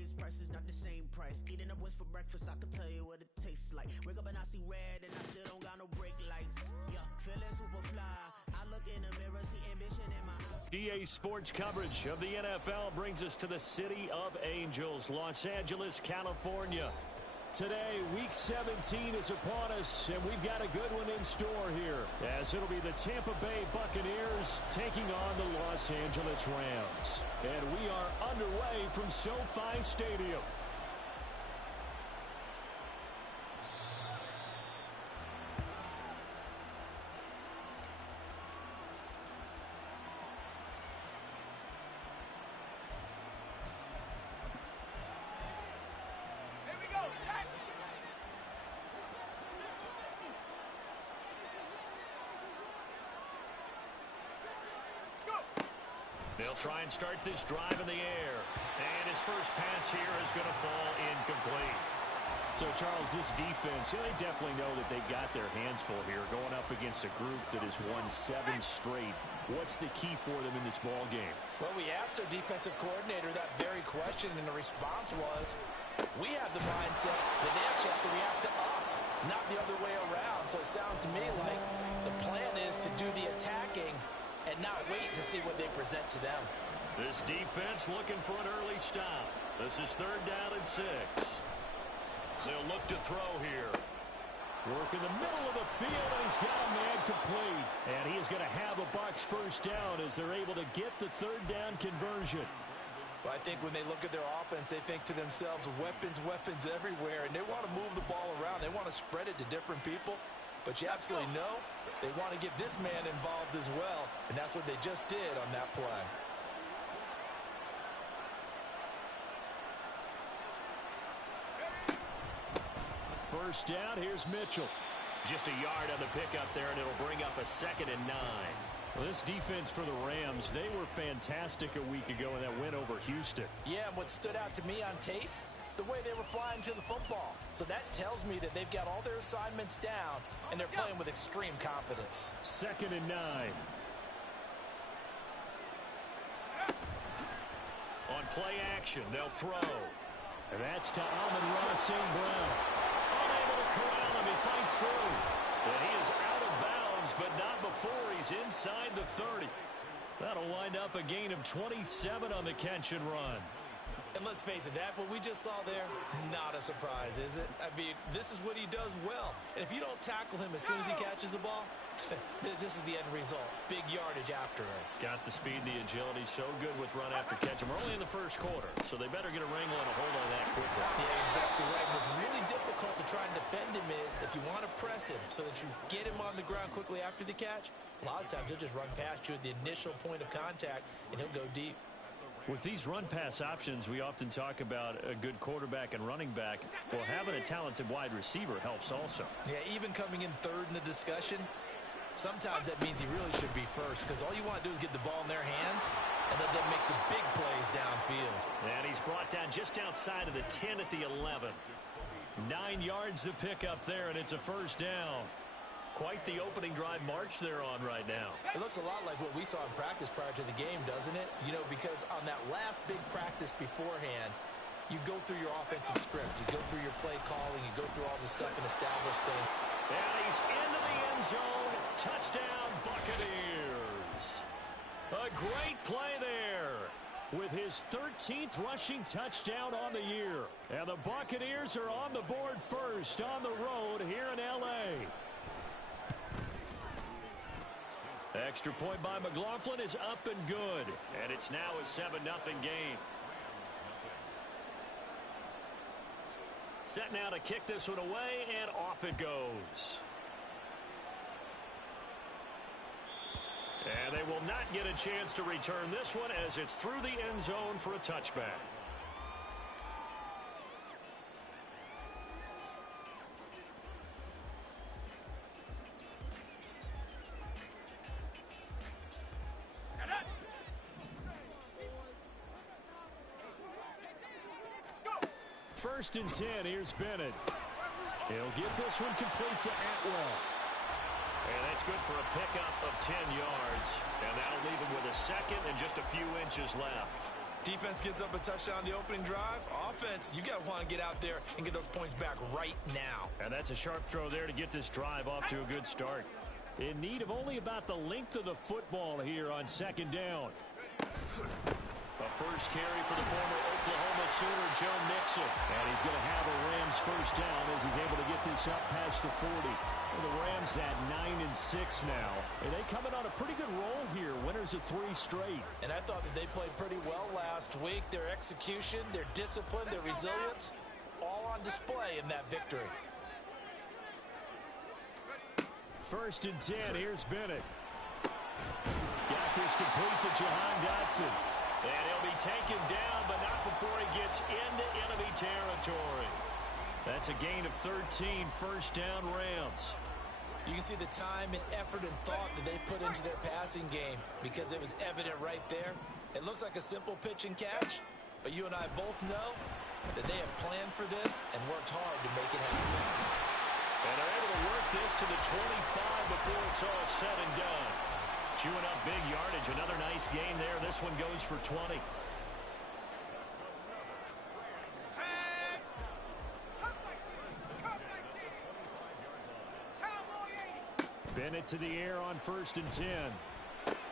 ways, price is not the same price. Eating up wings for breakfast, I can tell you what it tastes like. Wake up and I see red and I still don't got no brake lights. Yeah, feeling super fly. I look in the mirror, see ambition in my eyes. EA Sports coverage of the NFL brings us to the City of Angels, Los Angeles, California. Today, Week 17 is upon us, and we've got a good one in store here, as it'll be the Tampa Bay Buccaneers taking on the Los Angeles Rams. And we are underway from SoFi Stadium. They'll try and start this drive in the air. And his first pass here is going to fall incomplete. So, Charles, this defense, they definitely know that they've got their hands full here going up against a group that has won 7 straight. What's the key for them in this ball game? Well, we asked their defensive coordinator that very question, and the response was, we have the mindset that they actually have to react to us, not the other way around. So it sounds to me like the plan is to do the attacking and not wait to see what they present to them. This defense looking for an early stop. This is 3rd down and 6. They'll look to throw here. Work in the middle of the field, and he's got a man complete. And he is going to have a Bucs first down as they're able to get the 3rd down conversion. Well, I think when they look at their offense, they think to themselves, weapons, weapons everywhere, and they want to move the ball around. They want to spread it to different people. But you absolutely know they want to get this man involved as well, and that's what they just did on that play. First down, here's Mitchell. Just a yard on the pickup there, and it'll bring up a 2nd and 9. Well, this defense for the Rams, they were fantastic a week ago in that win over Houston. Yeah, and what stood out to me on tape, the way they were flying to the football. So that tells me that they've got all their assignments down, and they're playing with extreme confidence. 2nd and 9. On play action, they'll throw. And that's to Amon-Ra St. Brown. Unable to corral him, he fights through. And he is out of bounds, but not before he's inside the 30. That'll wind up a gain of 27 on the catch and run. And let's face it, that what we just saw there, not a surprise, is it? I mean, this is what he does well. And if you don't tackle him as soon as he catches the ball, this is the end result. Big yardage afterwards. Got the speed, the agility, so good with run after catch. And we're only in the first quarter, so they better get a wrangle and a hold on that quickly. Yeah, exactly right. What's really difficult to try and defend him is if you want to press him so that you get him on the ground quickly after the catch, a lot of times he'll just run past you at the initial point of contact, and he'll go deep. With these run-pass options, we often talk about a good quarterback and running back. Well, having a talented wide receiver helps also. Yeah, even coming in 3rd in the discussion, sometimes that means he really should be first, because all you want to do is get the ball in their hands and let them make the big plays downfield. And he's brought down just outside of the 10 at the 11. 9 yards to pick up there, and it's a first down. Quite the opening drive march they're on right now. It looks a lot like what we saw in practice prior to the game, doesn't it? You know, because on that last big practice beforehand, you go through your offensive script. You go through your play calling. You go through all the stuff and establish things. And he's into the end zone. Touchdown, Buccaneers. A great play there with his 13th rushing touchdown on the year. And the Buccaneers are on the board first on the road here in L.A. Extra point by McLaughlin is up and good. And it's now a 7-0 game. Set now to kick this one away, and off it goes. And they will not get a chance to return this one as it's through the end zone for a touchback. First and 10, here's Bennett. He'll get this one complete to Atwell. And that's good for a pickup of 10 yards. And that'll leave him with a 2nd and just a few inches left. Defense gives up a touchdown on the opening drive. Offense, you got to want to get out there and get those points back right now. And that's a sharp throw there to get this drive off to a good start. In need of only about the length of the football here on second down. A first carry for the former Oklahoma Sooner, Joe Mixon. And he's going to have a Rams first down as he's able to get this up past the 40. And the Rams at 9-6 now. And they coming on a pretty good roll here. Winners of 3 straight. And I thought that they played pretty well last week. Their execution, their discipline, their resilience, all on display in that victory. First and 10, here's Bennett. Got this complete to Jahan Dotson. And he'll be taken down, but not before he gets into enemy territory. That's a gain of 13, first down Rams. You can see the time and effort and thought that they put into their passing game because it was evident right there. It looks like a simple pitch and catch, but you and I both know that they have planned for this and worked hard to make it happen. And they're able to work this to the 25 before it's all said and done. Chewing up big yardage. Another nice gain there. This one goes for 20. Bennett to the air on first and 10. Looking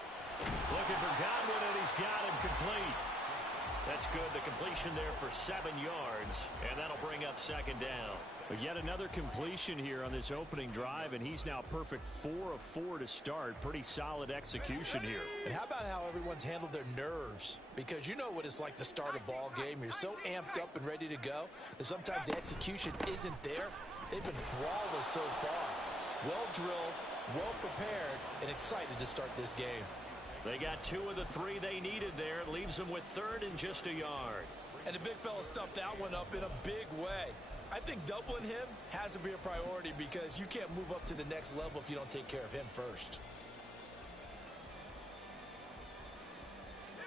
for Godwin, and he's got him complete. That's good. The completion there for 7 yards, and that'll bring up second down. But yet another completion here on this opening drive, and he's now perfect 4 of 4 to start. Pretty solid execution here. And how about how everyone's handled their nerves? Because you know what it's like to start a ball game. You're so amped up and ready to go that sometimes the execution isn't there. They've been flawless so far. Well drilled, well prepared, and excited to start this game. They got 2 of the 3 they needed there. It leaves them with third and just a yard. And the big fella stuffed that one up in a big way. I think doubling him has to be a priority because you can't move up to the next level if you don't take care of him first.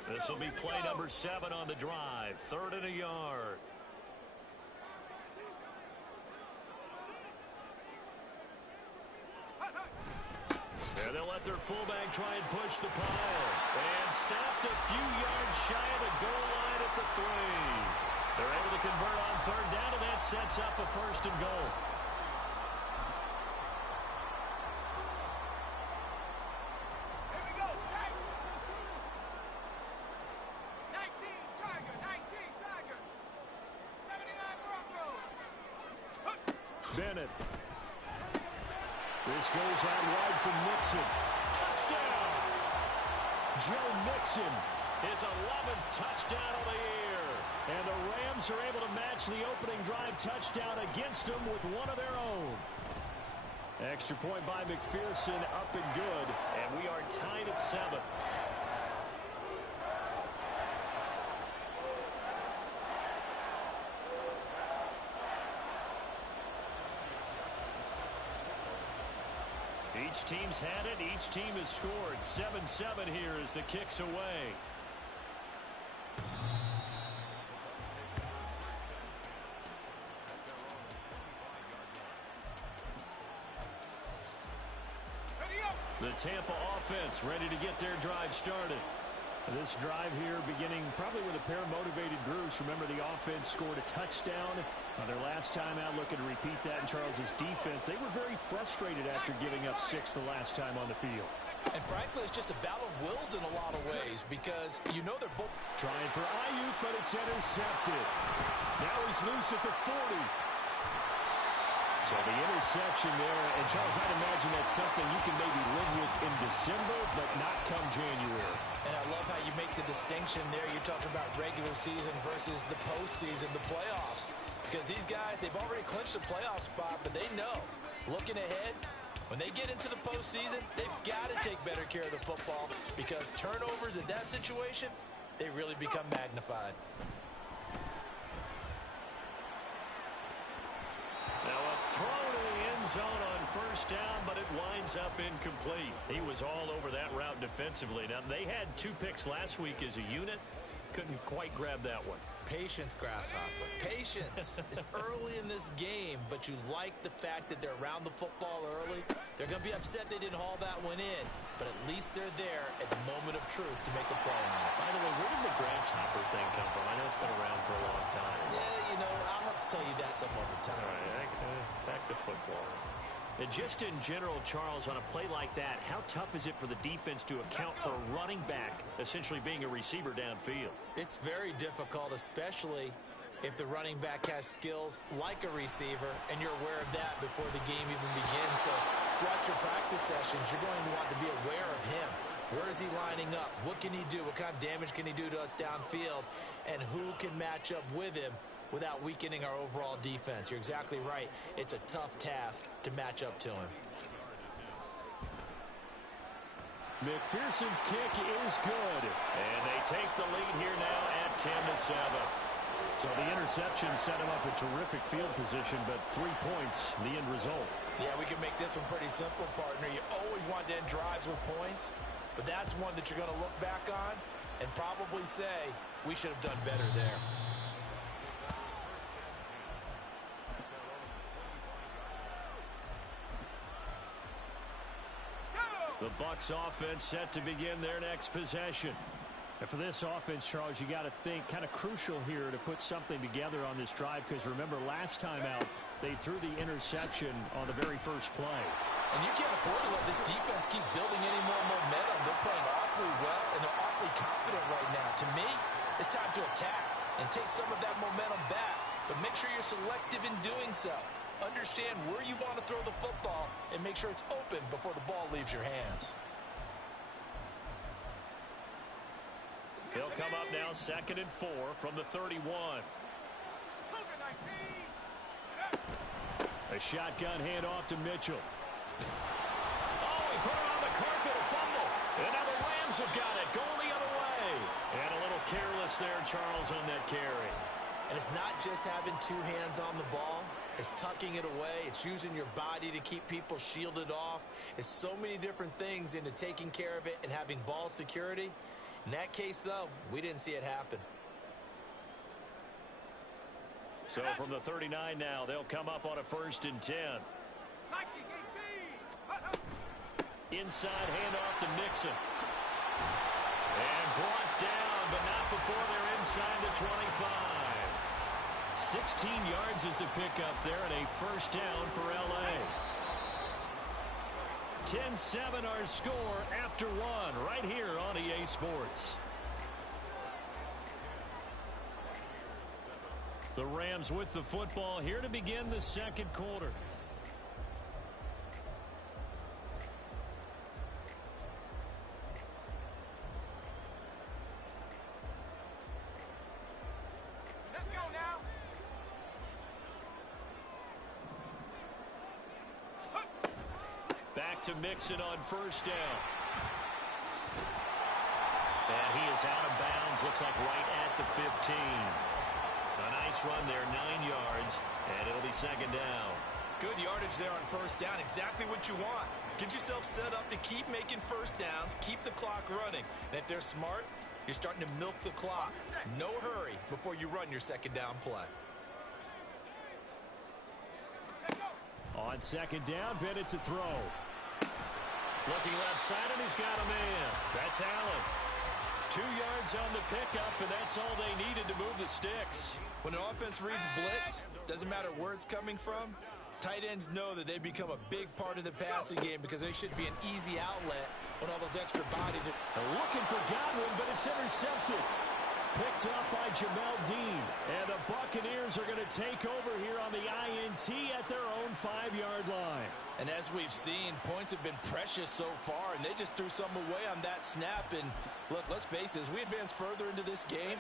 This will be play number 7 on the drive. Third and a yard. And they'll let their fullback try and push the pile. And stopped a few yards shy of the goal line at the 3. They're able to convert on third down, and that sets up a first and goal. Here we go, set. 19 Tiger, 19 Tiger. 79 Broncos. Bennett. This goes out wide for Mixon. Touchdown! Joe Mixon, his 11th touchdown of the year. And the Rams are able to match the opening drive touchdown against them with one of their own. Extra point by McPherson, up and good. And we are tied at 7. Each team's had it. Each team has scored. 7-7 here as the kick's away. The Tampa offense ready to get their drive started. This drive here beginning probably with a pair of motivated groups. Remember, the offense scored a touchdown on their last time out. Looking to repeat that in Charles's defense. They were very frustrated after giving up 6 the last time on the field. And frankly, it's just a battle of wills in a lot of ways because you know they're both trying for Ayuk, but it's intercepted. Now he's loose at the 40. So the interception there, and Charles, I'd imagine that's something you can maybe live with in December, but not come January. And I love how you make the distinction there. You're talking about regular season versus the postseason, the playoffs. Because these guys, they've already clinched a playoff spot, but they know, looking ahead, when they get into the postseason, they've got to take better care of the football because turnovers in that situation, they really become magnified. Now a throw to the end zone on first down, but it winds up incomplete. He was all over that route defensively. Now, they had 2 picks last week as a unit. Couldn't quite grab that one. Patience, Grasshopper. Patience. It's early in this game, but you like the fact that they're around the football early. They're going to be upset they didn't haul that one in, but at least they're there at the moment of truth to make a play on it. By the way, where did the grasshopper thing come from? I know it's been around for a long time. Yeah, you know, I'll have to tell you that some other time. All right, back to football. And just in general, Charles, on a play like that, how tough is it for the defense to account for a running back essentially being a receiver downfield? It's very difficult, especially if the running back has skills like a receiver, and you're aware of that before the game even begins. So throughout your practice sessions, you're going to want to be aware of him. Where is he lining up? What can he do? What kind of damage can he do to us downfield? And who can match up with him without weakening our overall defense? You're exactly right. It's a tough task to match up to him. McPherson's kick is good. And they take the lead here now at 10-7. So the interception set him up in terrific field position, but 3 points, the end result. Yeah, we can make this one pretty simple, partner. You always want to end drives with points, but that's one that you're going to look back on and probably say, we should have done better there. The Bucs offense set to begin their next possession. And for this offense, Charles, you got to think kind of crucial here to put something together on this drive, because remember last time out they threw the interception on the very first play. And you can't afford to let this defense keep building any more momentum. They're playing awfully well, and they're awfully confident right now. To me, it's time to attack and take some of that momentum back, but make sure you're selective in doing so. Understand where you want to throw the football and make sure it's open before the ball leaves your hands. He'll come up now 2nd and 4 from the 31. A shotgun handoff to Mitchell. Oh, he put it on the carpet, a fumble. And now the Rams have got it, going the other way. And a little careless there, Charles, on that carry. And it's not just having two hands on the ball. It's tucking it away. It's using your body to keep people shielded off. It's so many different things into taking care of it and having ball security. In that case, though, we didn't see it happen. So from the 39 now, they'll come up on a 1st and 10. Inside handoff to Mixon. And brought down, but not before they're inside the 25. 16 yards is the pickup there, and a 1st down for L.A. 10-7 our score after 1 right here on EA Sports. The Rams with the football here to begin the 2nd quarter. Let's go now. Back to Mixon on 1st down. And he is out of bounds, looks like right at the 15. A nice run there, 9 yards, and it'll be 2nd down. Good yardage there on 1st down, exactly what you want. Get yourself set up to keep making 1st downs, keep the clock running. And if they're smart, you're starting to milk the clock. No hurry before you run your 2nd down play. On 2nd down, Bennett to throw. Looking left side, and he's got a man. That's Allen. 2 yards on the pickup, and that's all they needed to move the sticks. When an offense reads blitz, doesn't matter where it's coming from, tight ends know that they become a big part of the passing game because they should be an easy outlet when all those extra bodies are... Looking for Godwin, but it's intercepted. Picked up by Jamel Dean. And the Buccaneers are going to take over here on the INT at their own 5-yard line. And as we've seen, points have been precious so far, and they just threw some away on that snap. And look, let's face it, as we advance further into this game,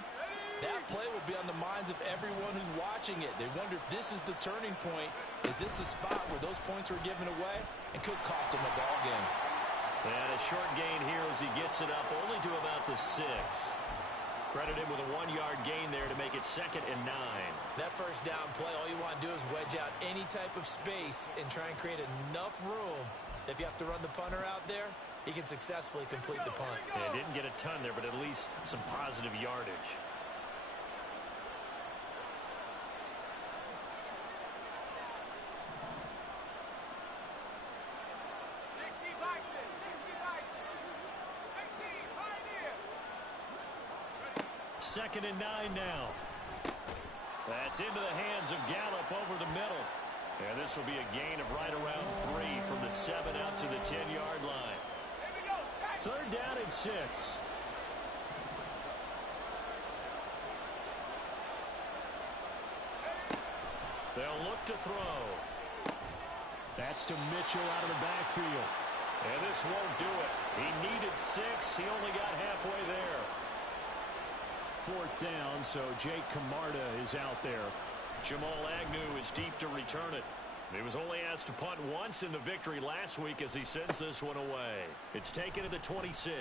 that play will be on the minds of everyone who's watching it. They wonder if this is the turning point. Is this the spot where those points were given away and could cost them a ball game? And a short gain here as he gets it up only to about the 6. Credit him with a 1-yard gain there to make it 2nd and 9. That 1st down play, all you want to do is wedge out any type of space and try and create enough room. If you have to run the punter out there, he can successfully complete the punt. Yeah, didn't get a ton there, but at least some positive yardage. 2nd and 9 now. That's into the hands of Gallup over the middle. And this will be a gain of right around 3 from the 7 out to the 10-yard line. 3rd down and 6. They'll look to throw. That's to Mitchell out of the backfield. And this won't do it. He needed 6. He only got halfway there. 4th down, so Jake Camarda is out there. Jamal Agnew is deep to return it. He was only asked to punt once in the victory last week as he sends this one away. It's taken to the 26.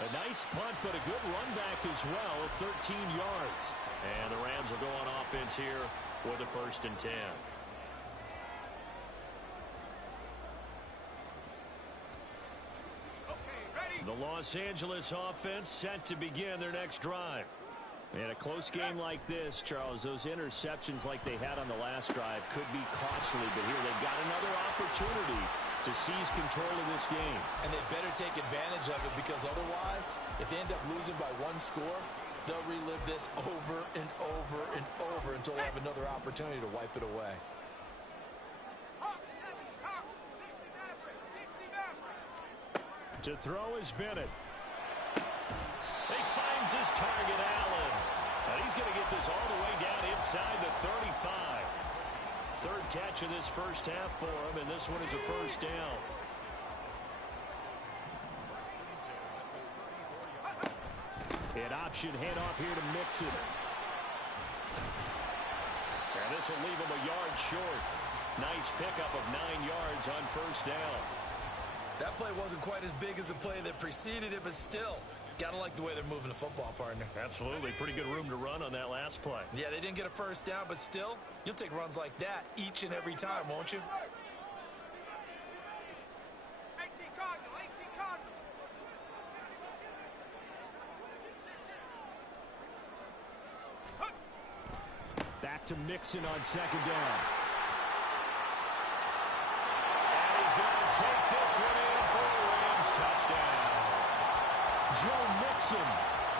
A nice punt, but a good run back as well of 13 yards. And the Rams will go on offense here with a 1st and 10. The Los Angeles offense set to begin their next drive. In a close game like this, Charles, those interceptions like they had on the last drive could be costly, but here they've got another opportunity to seize control of this game. And they better take advantage of it, because otherwise, if they end up losing by 1 score, they'll relive this over and over and over until they have another opportunity to wipe it away. To throw is Bennett. He finds his target, Allen. And he's going to get this all the way down inside the 35. 3rd catch of this first half for him, and this one is a 1st down. An option handoff here to Mixon. And this will leave him a yard short. Nice pickup of 9 yards on 1st down. That play wasn't quite as big as the play that preceded it, but still, gotta like the way they're moving the football, partner. Absolutely. Pretty good room to run on that last play. Yeah, they didn't get a 1st down, but still, you'll take runs like that each and every time, won't you? 18 Cardinal, 18 Cardinal. Back to Mixon on 2nd down. Going to take this one in for a Rams touchdown. Joe Mixon,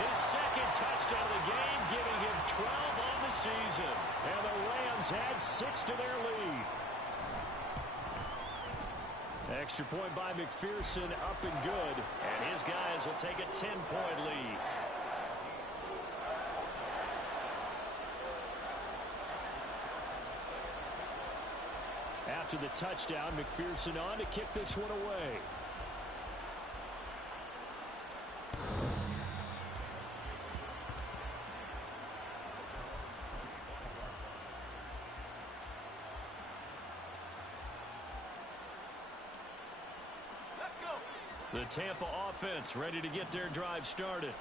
his 2nd touchdown of the game, giving him 12 on the season. And the Rams add 6 to their lead. Extra point by McPherson, up and good. And his guys will take a 10-point lead. After the touchdown, McPherson on to kick this one away. Let's go. The Tampa offense ready to get their drive started.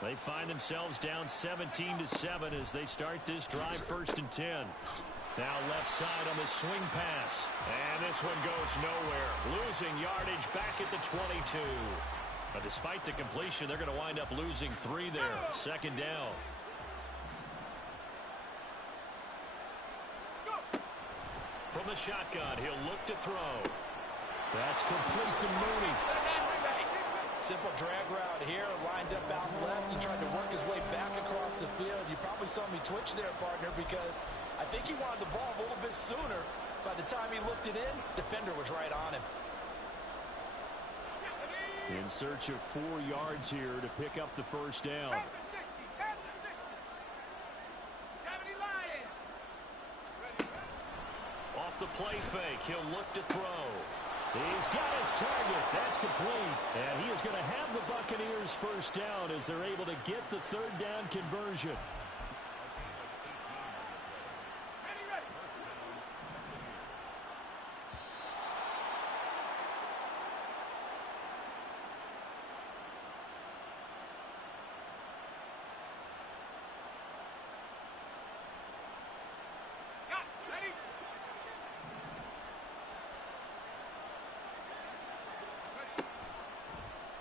They find themselves down 17-7 as they start this drive 1st and 10. Now left side on the swing pass. And this one goes nowhere. Losing yardage back at the 22. But despite the completion, they're going to wind up losing 3 there. 2nd down. From the shotgun, he'll look to throw. That's complete to Mooney. Simple drag route here, lined up out left and tried to work his way back across the field. You probably saw me twitch there, partner, because I think he wanted the ball a little bit sooner. By the time he looked it in, defender was right on him. In search of 4 yards here to pick up the 1st down. At the 60, at the 60. 70 Lions. Off the play fake, he'll look to throw. He's got his target. That's complete. And he is going to have the Buccaneers 1st down as they're able to get the 3rd down conversion.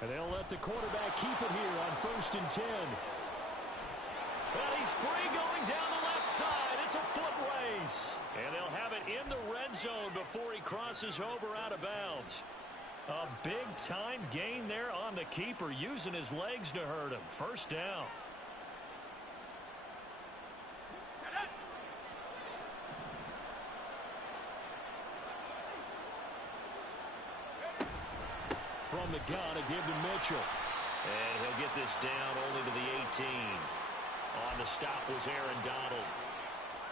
And they'll let the quarterback keep it here on 1st and 10. And he's free going down the left side. It's a foot race. And they'll have it in the red zone before he crosses over out of bounds. A big-time gain there on the keeper, using his legs to hurt him. First down. From the gun, a give to Mitchell. And he'll get this down only to the 18. On the stop was Aaron Donald.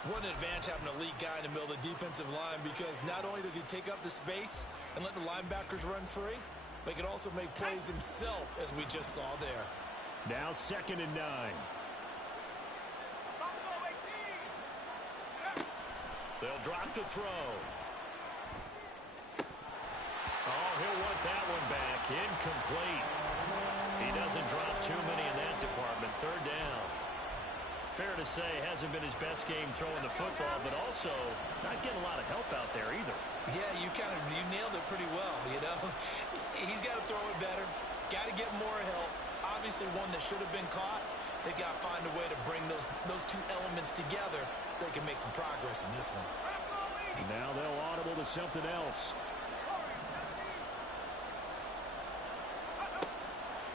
What an advantage having an elite guy in the middle of the defensive line, because not only does he take up the space and let the linebackers run free, but he can also make plays himself, as we just saw there. Now 2nd and 9. They'll drop to throw. Oh, he'll want that one back. Incomplete. He doesn't drop too many in that department. 3rd down. Fair to say, hasn't been his best game throwing the football, but also not getting a lot of help out there either. Yeah, you nailed it pretty well, you know. He's got to throw it better. Got to get more help. Obviously one that should have been caught. They got to find a way to bring those two elements together so they can make some progress in this one. Now they'll audible to something else.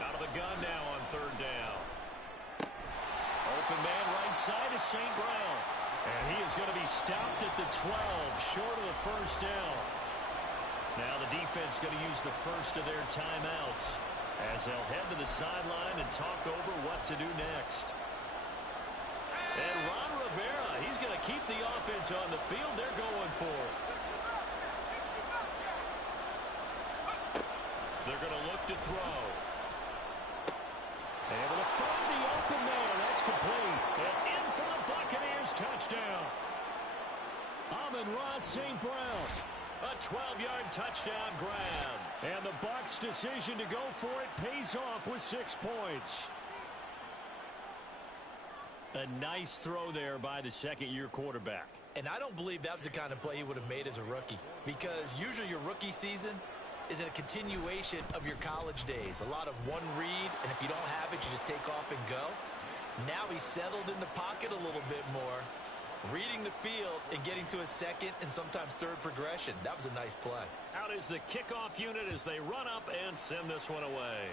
Out of the gun now on 3rd down. Open man right side is St. Brown. And he is going to be stopped at the 12, short of the 1st down. Now the defense going to use the first of their timeouts as they'll head to the sideline and talk over what to do next. And Ron Rivera, he's going to keep the offense on the field. They're going for it. They're going to look to throw. Able to find the open man. That's complete. And in for the Buccaneers touchdown. Amon-Ra St. Brown. A 12-yard touchdown grab. And the Bucs' decision to go for it pays off with 6 points. A nice throw there by the 2nd-year quarterback. And I don't believe that was the kind of play he would have made as a rookie, because usually your rookie season is a continuation of your college days. A lot of one read, and if you don't have it, you just take off and go. Now he's settled in the pocket a little bit more, reading the field and getting to a 2nd and sometimes 3rd progression. That was a nice play. Out is the kickoff unit as they run up and send this one away.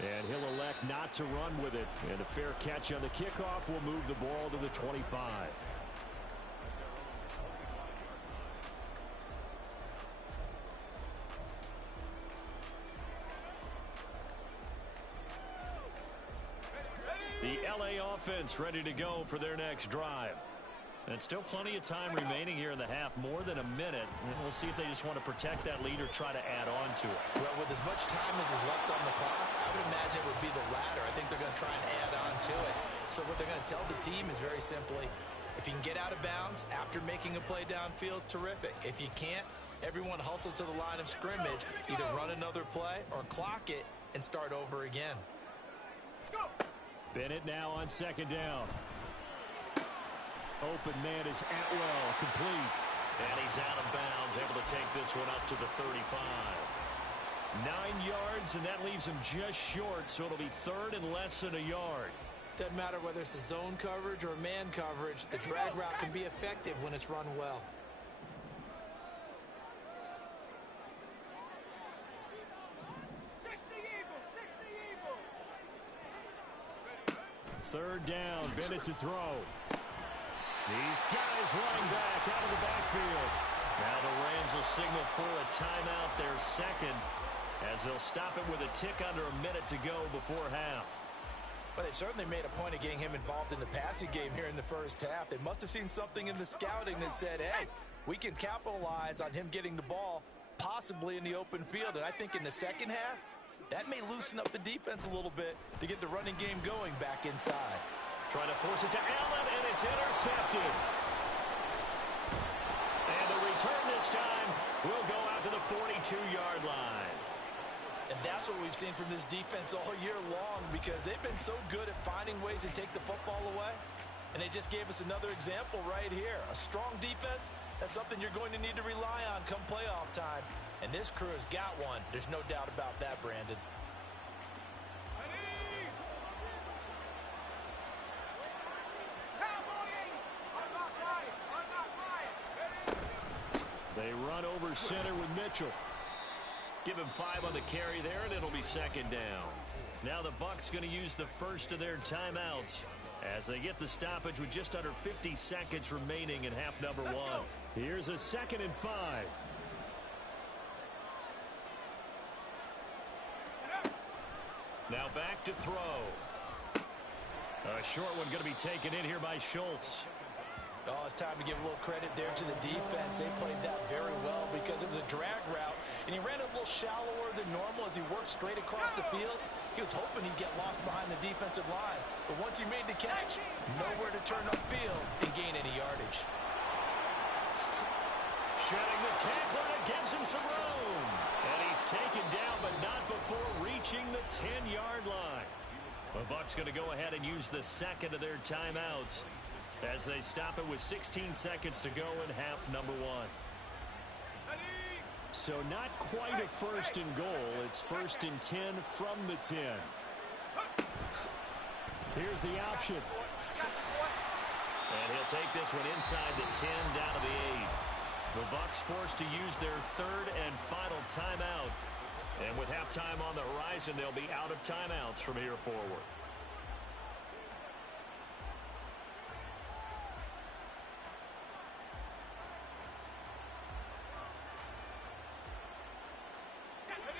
And he'll elect not to run with it. And a fair catch on the kickoff will move the ball to the 25. The LA offense ready to go for their next drive. And still plenty of time remaining here in the half, more than a minute. And we'll see if they just want to protect that lead or try to add on to it. Well, with as much time as is left on the clock, I would imagine it would be the latter. I think they're going to try and add on to it. So what they're going to tell the team is very simply, if you can get out of bounds after making a play downfield, terrific. If you can't, everyone hustle to the line of scrimmage, either run another play or clock it and start over again. Go. Bennett now on 2nd down. Open man is Atwell, complete. And he's out of bounds, able to take this one up to the 35. 9 yards, and that leaves him just short, so it'll be 3rd and less than a yard. Doesn't matter whether it's a zone coverage or man coverage, the drag route can be effective when it's run well. Third down, Bennett to throw. These guys running back out of the backfield. Now the Rams will signal for a timeout, their 2nd, as they'll stop it with a tick under a minute to go before half. But they certainly made a point of getting him involved in the passing game here in the first half. They must have seen something in the scouting that said, hey, we can capitalize on him getting the ball, possibly in the open field. And I think in the second half, that may loosen up the defense a little bit to get the running game going back inside. Trying to force it to Allen, and it's intercepted. And the return this time will go out to the 42-yard line. And that's what we've seen from this defense all year long, because they've been so good at finding ways to take the football away. And they just gave us another example right here. A strong defense, that's something you're going to need to rely on come playoff time. And this crew has got one. There's no doubt about that, Brandon. They run over center with Mitchell. Give him 5 on the carry there, and it'll be second down. Now the Bucs going to use the first of their timeouts as they get the stoppage with just under 50 seconds remaining in half number 1. Here's a 2nd and 5. Now back to throw. A short one going to be taken in here by Schultz. Oh, it's time to give a little credit there to the defense. They played that very well because it was a drag route, and he ran a little shallower than normal as he worked straight across the field. He was hoping he'd get lost behind the defensive line, but once he made the catch, nowhere to turn upfield and gain any yardage. Shedding the tackler, and it gives him some room. And he's taken down, but not before reaching the 10-yard line. The Bucs going to go ahead and use the second of their timeouts as they stop it with 16 seconds to go in half number 1. So not quite a first and goal. It's 1st and 10 from the 10. Here's the option. And he'll take this one inside the 10 down to the 8. The Bucs forced to use their 3rd and final timeout. And with halftime on the horizon, they'll be out of timeouts from here forward.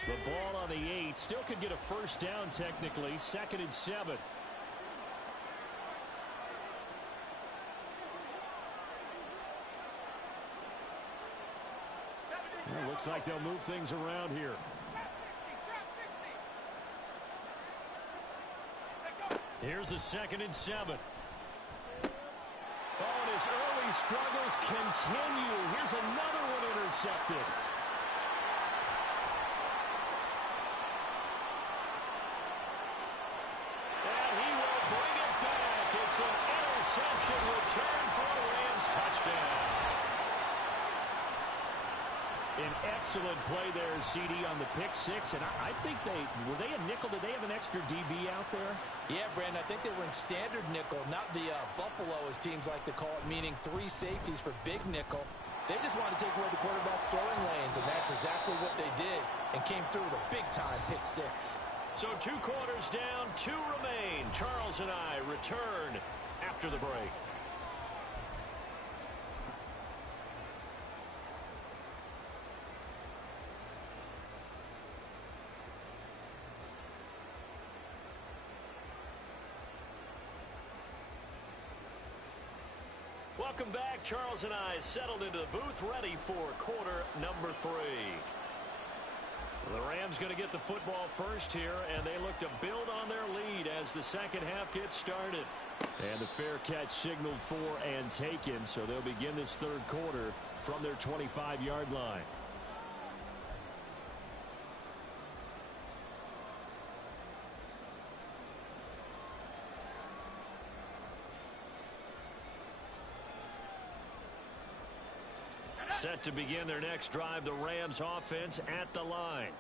The ball on the 8. Still could get a first down technically. 2nd and 7. Well, looks like they'll move things around here. Here's a 2nd and 7. Oh, and his early struggles continue. Here's another one intercepted. And he will bring it back. It's an interception return for a Rams touchdown. An excellent play there, CD, on the pick 6. And I think were they a nickel? Did they have an extra DB out there? Yeah, Brandon, I think they were in standard nickel, not the Buffalo, as teams like to call it, meaning 3 safeties for big nickel. They just want to take away the quarterback's throwing lanes, and that's exactly what they did and came through with a big-time pick 6. So 2 quarters down, 2 remain. Charles and I return after the break. Welcome back. Charles and I settled into the booth, ready for quarter number 3. The Rams going to get the football first here, and they look to build on their lead as the second half gets started. And the fair catch signaled for and taken, so they'll begin this 3rd quarter from their 25-yard line. Set to begin their next drive, the Rams offense at the line.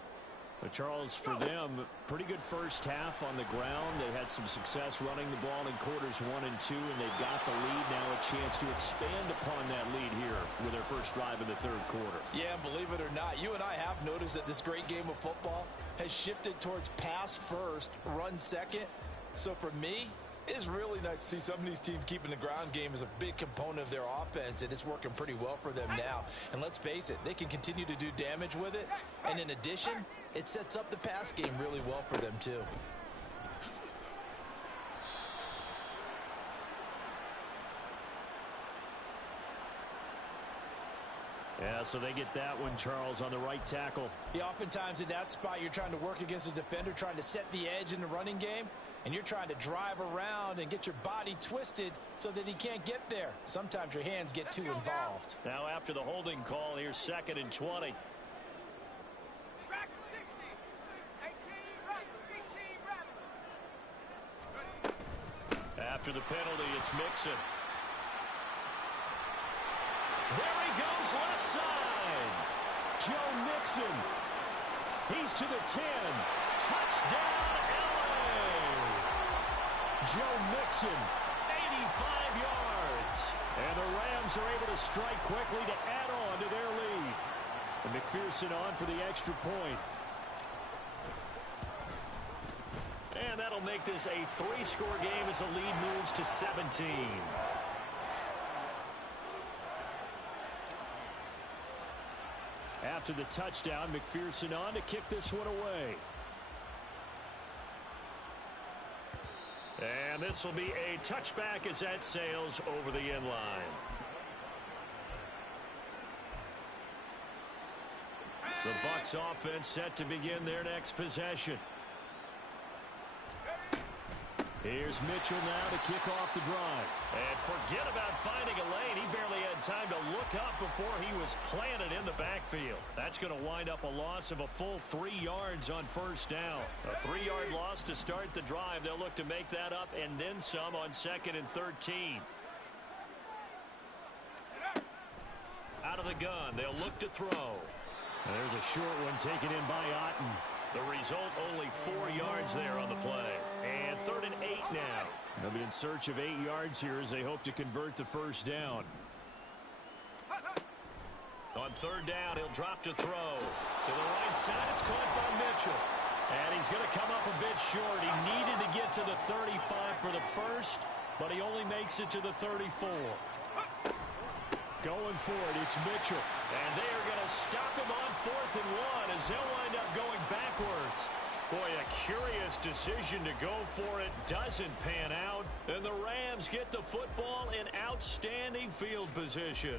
But Charles, for them, pretty good first half on the ground. They had some success running the ball in quarters 1 and 2, and they've got the lead now, a chance to expand upon that lead here with their first drive in the 3rd quarter. Yeah, believe it or not, you and I have noticed that this great game of football has shifted towards pass first, run second. So for me, it's really nice to see some of these teams keeping the ground game as a big component of their offense, and it's working pretty well for them now. And let's face it, they can continue to do damage with it. And in addition, it sets up the pass game really well for them too. Yeah, so they get that one, Charles, on the right tackle. Yeah, oftentimes in that spot, you're trying to work against a defender, trying to set the edge in the running game, and you're trying to drive around and get your body twisted so that he can't get there. Sometimes your hands get too involved. Now after the holding call, here's 2nd and 20. After the penalty, it's Mixon. There he goes, left side. Joe Mixon. He's to the 10. Touchdown, LA. Joe Mixon. 85 yards. And the Rams are able to strike quickly to add on to their lead. And McPherson on for the extra point. And that'll make this a 3-score game as the lead moves to 17. After the touchdown, McPherson on to kick this one away. And this will be a touchback as that sails over the end line. The Bucs offense set to begin their next possession. Here's Mitchell now to kick off the drive. And forget about finding a lane. He barely had time to look up before he was planted in the backfield. That's going to wind up a loss of a full 3 yards on first down. A 3-yard loss to start the drive. They'll look to make that up and then some on 2nd and 13. Out of the gun, they'll look to throw. And there's a short one taken in by Otten. The result, only 4 yards there on the play. And 3rd and 8 now. They'll be in search of 8 yards here as they hope to convert the first down. On 3rd down, he'll drop to throw. To the right side, it's caught by Mitchell. And he's going to come up a bit short. He needed to get to the 35 for the first, but he only makes it to the 34. Going for it, it's Mitchell. And they are going to stop him on 4th and 1 as they'll wind up going backwards. Boy, a curious decision to go for it. Doesn't pan out. And the Rams get the football in outstanding field position.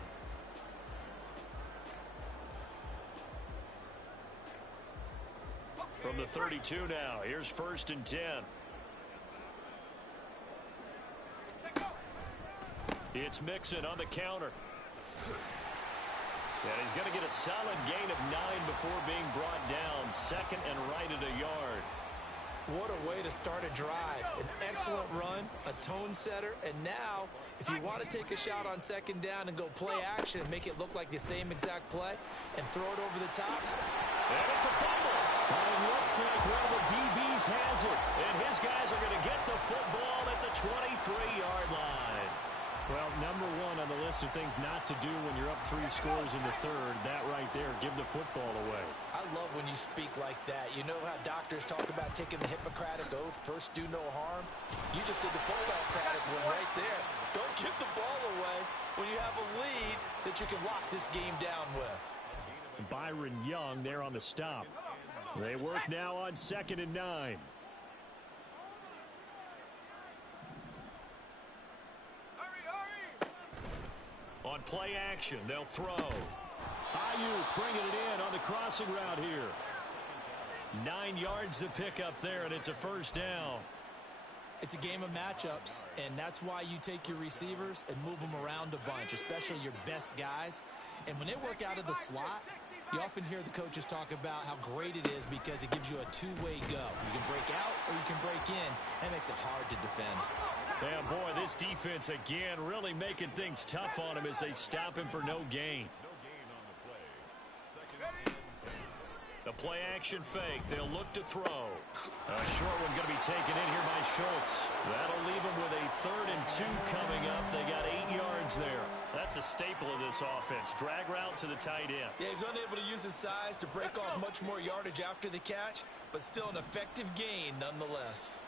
From the 32 now, here's 1st and 10. It's Mixon on the counter. And he's going to get a solid gain of 9 before being brought down. 2nd and right at a yard. What a way to start a drive. An excellent run, a tone setter, and now if you want to take a shot on 2nd down and go play action and make it look like the same exact play and throw it over the top. And it's a fumble. And it looks like one of the DBs has it. And his guys are going to get the football at the 23-yard line. Well, number 1 on the list of things not to do when you're up 3 scores in the 3rd. That right there, give the football away. I love when you speak like that. You know how doctors talk about taking the Hippocratic oath, first do no harm? You just did the Hippocratic one right there. Don't give the ball away when you have a lead that you can lock this game down with. Byron Young there on the stop. They work now on 2nd and 9. On play action, they'll throw. Ayuk bringing it in on the crossing route here. 9 yards to pick up there, and it's a first down. It's a game of matchups, and that's why you take your receivers and move them around a bunch, especially your best guys. And when they work out of the slot, you often hear the coaches talk about how great it is because it gives you a two-way go. You can break out or you can break in. That makes it hard to defend. Yeah, boy, this defense again really making things tough on him as they stop him for no gain. The play action fake. They'll look to throw. A short one going to be taken in here by Schultz. That'll leave them with a 3rd and 2 coming up. They got 8 yards there. That's a staple of this offense. Drag route to the tight end. Yeah, he's unable to use his size to break off much more yardage after the catch, but still an effective gain nonetheless.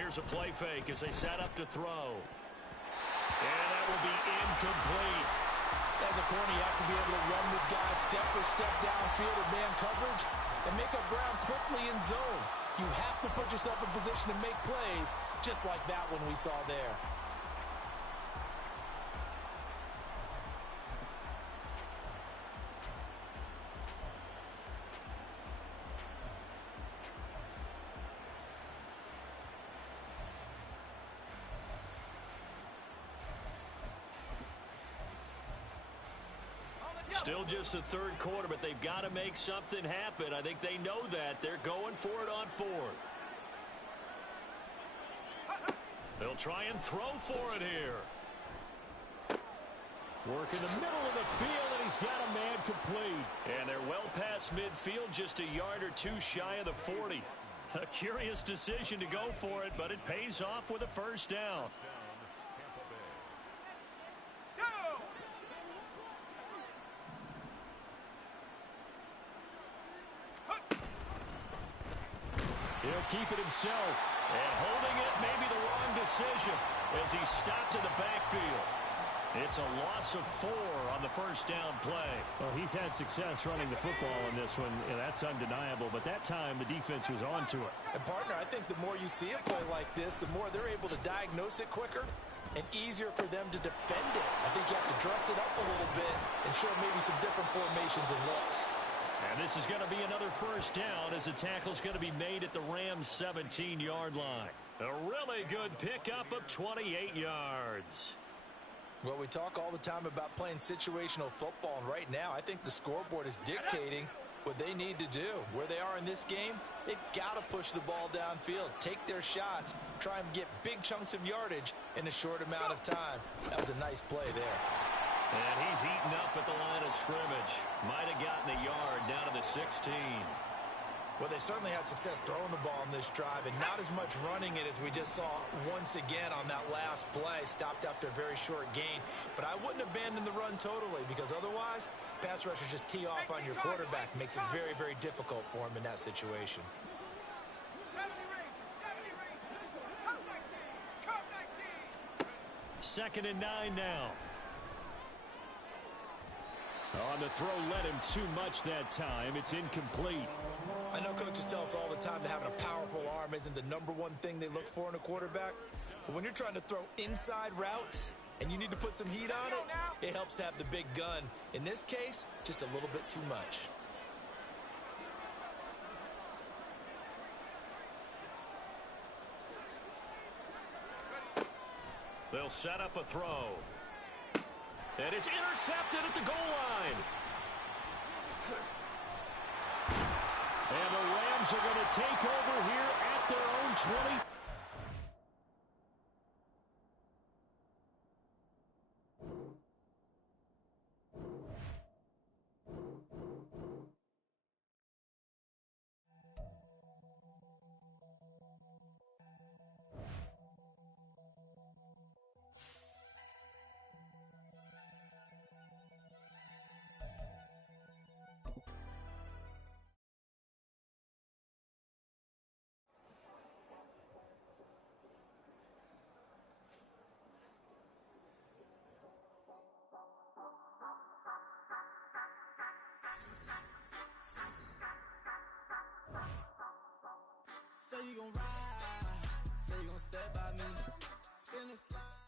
Here's a play fake as they set up to throw. And that will be incomplete. As a corner, you have to be able to run with guys step for step downfield with man coverage and make up ground quickly in zone. You have to put yourself in position to make plays, just like that one we saw there. Still just the 3rd quarter, but they've got to make something happen. I think they know that. They're going for it on 4th. They'll try and throw for it here. Work in the middle of the field, and he's got a man complete. And they're well past midfield, just a yard or 2 shy of the 40. A curious decision to go for it, but it pays off with a first down. He'll keep it himself. And holding it may be the wrong decision as he stopped in the backfield. It's a loss of 4 on the first down play. Well, he's had success running the football in this one, and that's undeniable. But that time, the defense was on to it. And, partner, I think the more you see a play like this, the more they're able to diagnose it quicker and easier for them to defend it. I think you have to dress it up a little bit and show maybe some different formations and looks. And this is going to be another first down as the tackle's going to be made at the Rams' 17-yard line. A really good pickup of 28 yards. Well, we talk all the time about playing situational football, and right now I think the scoreboard is dictating what they need to do. Where they are in this game, they've got to push the ball downfield, take their shots, try and get big chunks of yardage in a short amount of time. That was a nice play there. And he's eaten up at the line of scrimmage. Might have gotten a yard down to the 16. Well, they certainly had success throwing the ball on this drive and not as much running it as we just saw once again on that last play. Stopped after a very short gain. But I wouldn't abandon the run totally because otherwise, pass rushers just tee off on your quarterback. Makes it very, very difficult for him in that situation. 70 Rangers. Code 19. 2nd and 9 now. On the throw, led him too much that time. It's incomplete. I know coaches tell us all the time that having a powerful arm isn't the #1 thing they look for in a quarterback. But when you're trying to throw inside routes and you need to put some heat on it, it helps have the big gun. In this case, just a little bit too much. They'll set up a throw. And it's intercepted at the goal line. And the Rams are going to take over here at their own 20. Say you gon' ride, say you gon' step by me, spin and slide.